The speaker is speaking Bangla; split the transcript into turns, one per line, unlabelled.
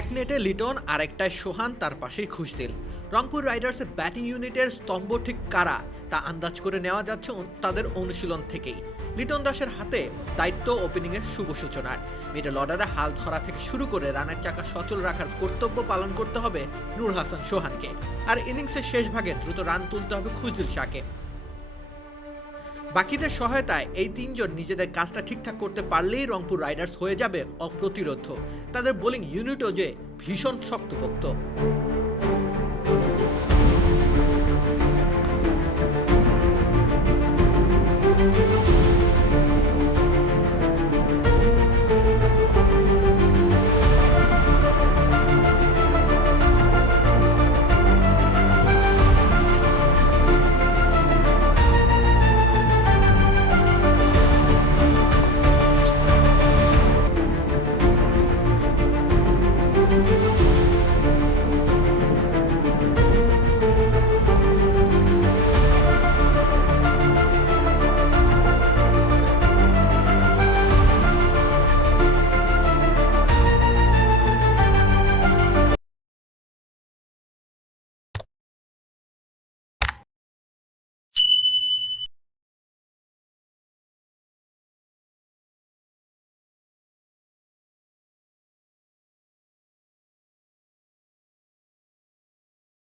এক নেটে লিটন আর একটায় সোহান তার পাশেই খুশদিল রংপুর রাইডার্সের ব্যাটিং ইউনিটের স্তম্ভ ঠিক কারা, তা আন্দাজ করে নেওয়া যাচ্ছে তাদের অনুশীলন থেকেই। লিটন দাসের হাতে দায়িত্ব ওপেনিংয়ের শুভ সূচনার। মিডল অর্ডারে হাল ধরা থেকে শুরু করে রানের চাকা সচল রাখার কর্তব্য পালন করতে হবে নূর হাসান সোহানকে। আর ইনিংসের শেষ ভাগে দ্রুত রান তুলতে হবে খুশদিল শাহকে। বাকিদের সহায়তায় এই তিনজন নিজেদের কাজটা ঠিকঠাক করতে পারলেই রংপুর রাইডার্স হয়ে যাবে অপ্রতিরোধ্য তাদের বোলিং ইউনিটও যে ভীষণ শক্তপোক্ত।